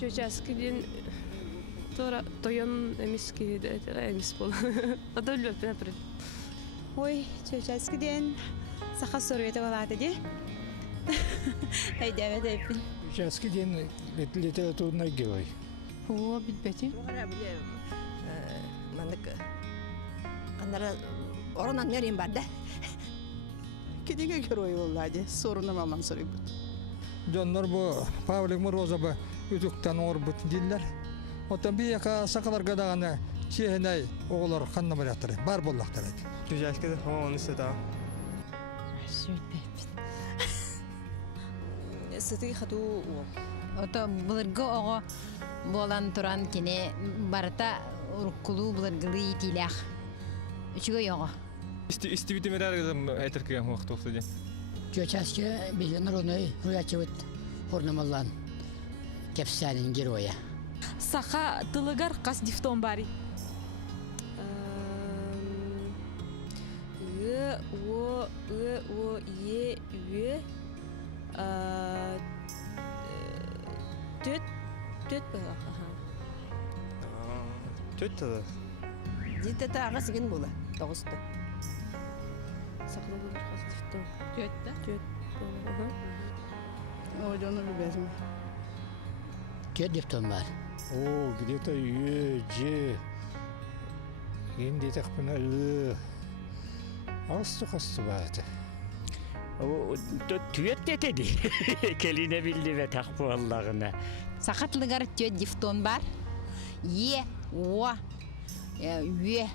Чөчәскиден тора тойон эмиски эмис бол. Адаллы пеприт. Ой, чөчәскиден саха соруета балады ди. Айда бәдәпин. Чөчәскиден литературный герой. О, битбәти. Мандык канара оронан нерим бар да. Кедеге герой боллады. Соруна маман сорыйбыт. Жоннор бу Павлик Мороза бу үтүктен орбут диллер. Отан бияка сакаларга дагана чехнай оголор канна бараттыр. Бар боллактыр. Чөчәскиде оны сета. Сүйтбәпин. Сыты хату Ото булыргы ого болан туран кене барта уркулу булыргылы итилях. Үчүгө його. Истибитимерер айтыркыган вакыт окуды. Чөчәскә билен роной руячевит хорнамаллан кепсәнин героя. Саха тылыгар кас дифтон бари. О е ю төт бала. Төттө. дите тагы сиген була. Тогусты. Саклы булар кас дифтон. Төт. Ой, жону билбесим. Кедиптон бар. О, где-то же. Инде такпына Асту бааты. О, түйет детеди. Келине билди ве тақпы Аллағына. Сахатлыгар тө дифтон бар. Е, о, үе,